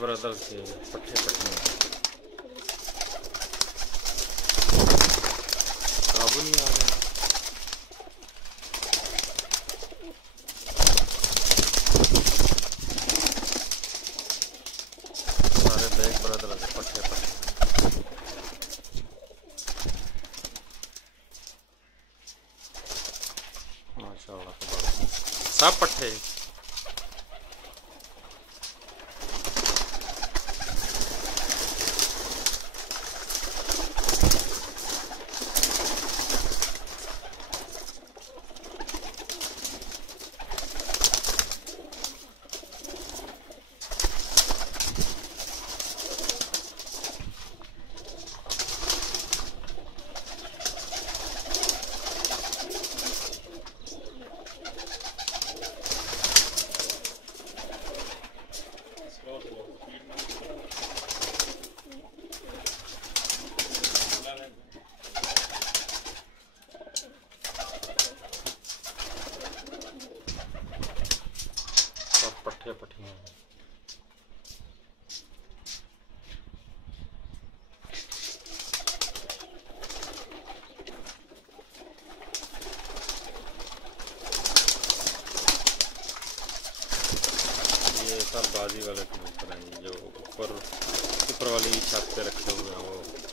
Brothers के पट्टे पट्टे काबू नहीं आ रहे। सारे बैग ब्रदर्स के पट्टे पट्टे माशाल्लाह सब पट्टे। पट्टे पट्टियाँ ये सब बाजी वाले कबूतर हैं जो ऊपर वाली छत पे रखे हुए हैं वो